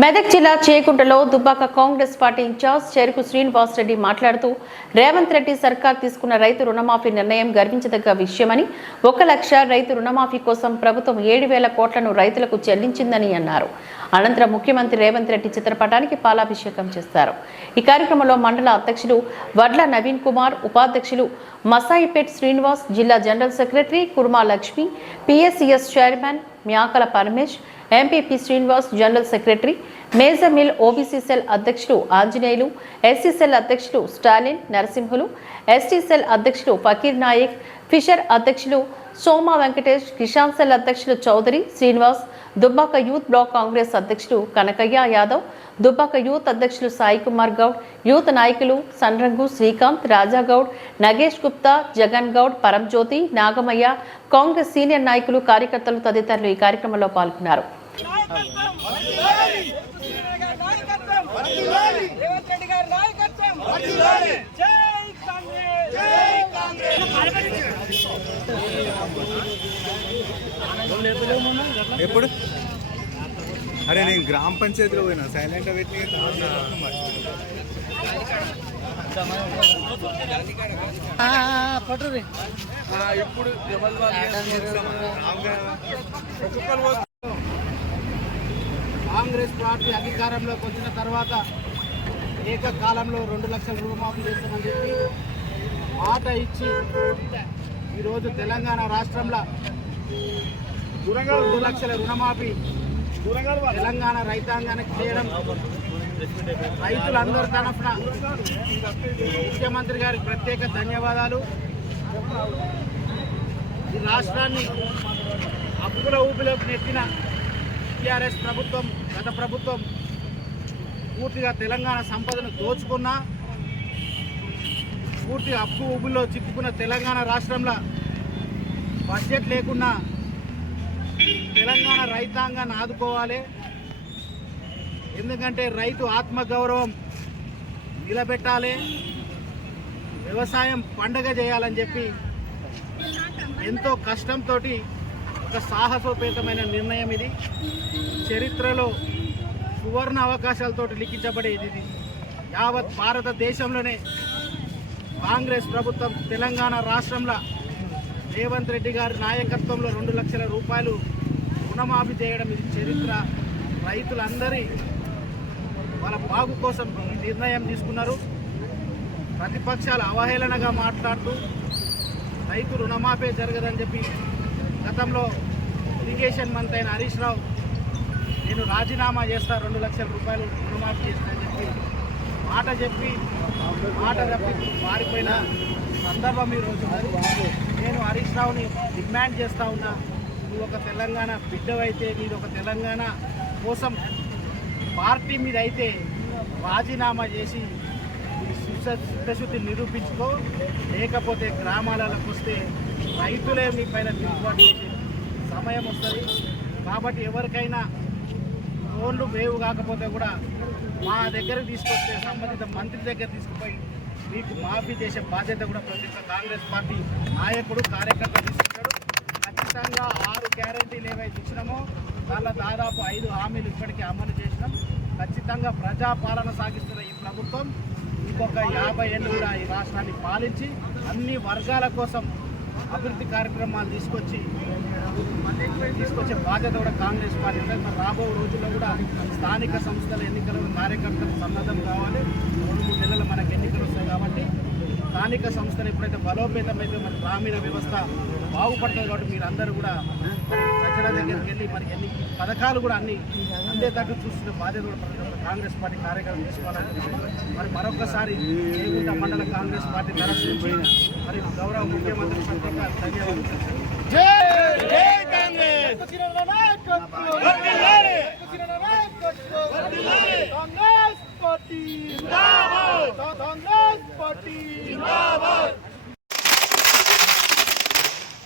మెదక్ జిల్లా చేకుంటలో Dubbaka Congress party incharge Cheruku Srinivas Reddy మాట్లాడుతూ రేవంత్ రెడ్డి సర్కార్ తీసుకున్న రైతు రుణమాఫీ నిర్ణయం గర్వించదగ్గ విషయమని ఒక లక్ష రైతు రుణమాఫీ కోసం ప్రభుత్వం ఏడు వేల కోట్లను రైతులకు చెల్లించిందని అన్నారు. అనంతరం ముఖ్యమంత్రి రేవంత్ రెడ్డి చిత్రపటానికి పాలాభిషేకం చేస్తారు. ఈ కార్యక్రమంలో మండల అధ్యక్షులు వడ్ల నవీన్ కుమార్ ఉపాధ్యక్షులు మసాయిపేట్ శ్రీనివాస్ జిల్లా general secretary Kurma Lakshmi PSCS chairman Myakala Paramesh MPP Srinivas general secretary major mill OBC cell అధ్యక్షులు ఆంజనేయులు ఎస్సీ సెల్ అధ్యక్షులు స్టాలిన్ నరసింహులు ఎస్టీ సెల్ అధ్యక్షులు ఫకీర్ నాయక్ ఫిషర్ అధ్యక్షులు సోమా వెంకటేష్ కిషాన్ సెల్ అధ్యక్షులు Chowdary Srinivas Dubbaka youth block Congress అధ్యక్షులు కనకయ్య యాదవ్ దుబ్బాక యూత్ అధ్యక్షులు సాయి కుమార్ గౌడ్ యూత్ నాయకులు సన్రంగు శ్రీకాంత్ రాజాగౌడ్ నగేష్ గుప్తా జగన్ గౌడ్ పరంజ్యోతి నాగమయ్య కాంగ్రెస్ సీనియర్ నాయకులు కార్యకర్తలు తదితరులు ఈ కార్యక్రమంలో పాల్గొన్నారు. రేవంత్ రెడ్డి గారి నాయకత్వం జై కాంగ్రెస్ జై ఎప్పుడు అరే నేను గ్రామ పంచాయతీలో పోయినా సైలెంట్ పెట్టి ఇప్పుడు కాంగ్రెస్ పార్టీ అధికారంలోకి వచ్చిన తర్వాత ఏకకాలంలో రెండు లక్షల రుణమాఫీ చేస్తామని చెప్పి మాట ఇచ్చి ఈరోజు తెలంగాణ రాష్ట్రంలో రెండు లక్షల రుణమాఫీ తెలంగాణ రైతాంగానికి చేయడం రైతులందరి తరఫున ముఖ్యమంత్రి గారికి ప్రత్యేక ధన్యవాదాలు. ఈ రాష్ట్రాన్ని అప్పుల ఊపిలోకి నెట్టిన టీఆర్ఎస్ ప్రభుత్వం గత ప్రభుత్వం పూర్తిగా తెలంగాణ సంపదను దోచుకున్న పూర్తి అప్పు ఊబుల్లో చిక్కుకున్న తెలంగాణ రాష్ట్రంలో బడ్జెట్ లేకున్నా తెలంగాణ రైతాంగాన్ని ఆదుకోవాలి. ఎందుకంటే రైతు ఆత్మగౌరవం నిలబెట్టాలి. వ్యవసాయం పండగ చేయాలని చెప్పి ఎంతో కష్టంతో ఒక సాహసోపేతమైన నిర్ణయం ఇది. చరిత్రలో సువర్ణ అవకాశాలతో లిఖించబడేది ఇది. యావత్ భారతదేశంలోనే కాంగ్రెస్ ప్రభుత్వం తెలంగాణ రాష్ట్రంలో రేవంత్ రెడ్డి గారి నాయకత్వంలో రెండు లక్షల రూపాయలు రుణమాఫీ చేయడం ఇది చరిత్ర. రైతులందరి వాళ్ళ బాగు కోసం ఈ నిర్ణయం తీసుకున్నారు. ప్రతిపక్షాలు అవహేళనగా మాట్లాడుతూ రైతు రుణమాఫీ జరగదని చెప్పి గతంలో ఇరిగేషన్ మంత్రి అయిన హరీష్ రావు నేను రాజీనామా చేస్తా రెండు లక్షల రూపాయలు రుణమాఫీ చేస్తానని చెప్పి మాట చెప్పి మాట తప్పి మారిపోయిన సందర్భం ఈరోజు నేను హరీష్ రావుని డిమాండ్ చేస్తూ ఉన్నా నువ్వు ఒక తెలంగాణ బిడ్డవైతే నీది ఒక తెలంగాణ కోసం పార్టీ మీద అయితే రాజీనామా చేసి శుద్ధ చిత్తశుద్ధి నిరూపించుకో. లేకపోతే గ్రామాలకు వస్తే రైతులే మీ పైన తిరుగుబాటు చేసే సమయం వస్తుంది. కాబట్టి ఎవరికైనా ఫోన్లు వేవు కాకపోతే కూడా మా దగ్గర తీసుకొస్తే సంబంధిత మంత్రి దగ్గర తీసుకుపోయి మీకు మాఫీ చేసే బాధ్యత కూడా ప్రతి ఒక్క కాంగ్రెస్ పార్టీ నాయకుడు కార్యకర్త తీసుకుంటాడు ఖచ్చితంగా ఆరు గ్యారంటీలు ఏవైతే ఇచ్చినామో దానిలో దాదాపు ఐదు హామీలు ఇప్పటికీ అమలు చేసినాం. ఖచ్చితంగా ప్రజాపాలన సాగిస్తున్న ఈ ప్రభుత్వం ఇంకొక యాభై ఏళ్ళు కూడా ఈ రాష్ట్రాన్ని పాలించి అన్ని వర్గాల కోసం అభివృద్ధి కార్యక్రమాలు తీసుకొచ్చి తీసుకొచ్చే బాధ్యత కూడా కాంగ్రెస్ పార్టీ ఉంటుంది మరి రాబో రోజుల్లో కూడా స్థానిక సంస్థల ఎన్నికల కార్యకర్తలు సన్నద్ధం కావాలి. మూడు మూడు నెలలు మనకు ఎన్నికలు వస్తాయి కాబట్టి స్థానిక సంస్థలు ఎప్పుడైతే బలోపేతమైతే మన గ్రామీణ వ్యవస్థ బాగుపడుతుంది కాబట్టి మీరు అందరూ కూడా ప్రజల దగ్గరికి వెళ్ళి మరి ఎన్ని పథకాలు కూడా అన్ని అందేటట్టు చూస్తున్న బాధ్యత కూడా కాంగ్రెస్ పార్టీ కార్యక్రమం తీసుకోవాలని మరి మరొకసారి మండల కాంగ్రెస్ పార్టీ తరఫు మరి గౌరవ ముఖ్యమంత్రి ధన్యవాదాలు. জিন্দাবাদ